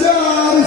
4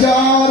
4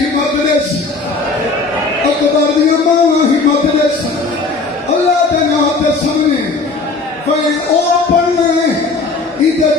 हिम्मत देस, अकबर दी मां हिम्मत देस, अल्लाह दे नाम दे सामने कोई ओ पढ़ने इधर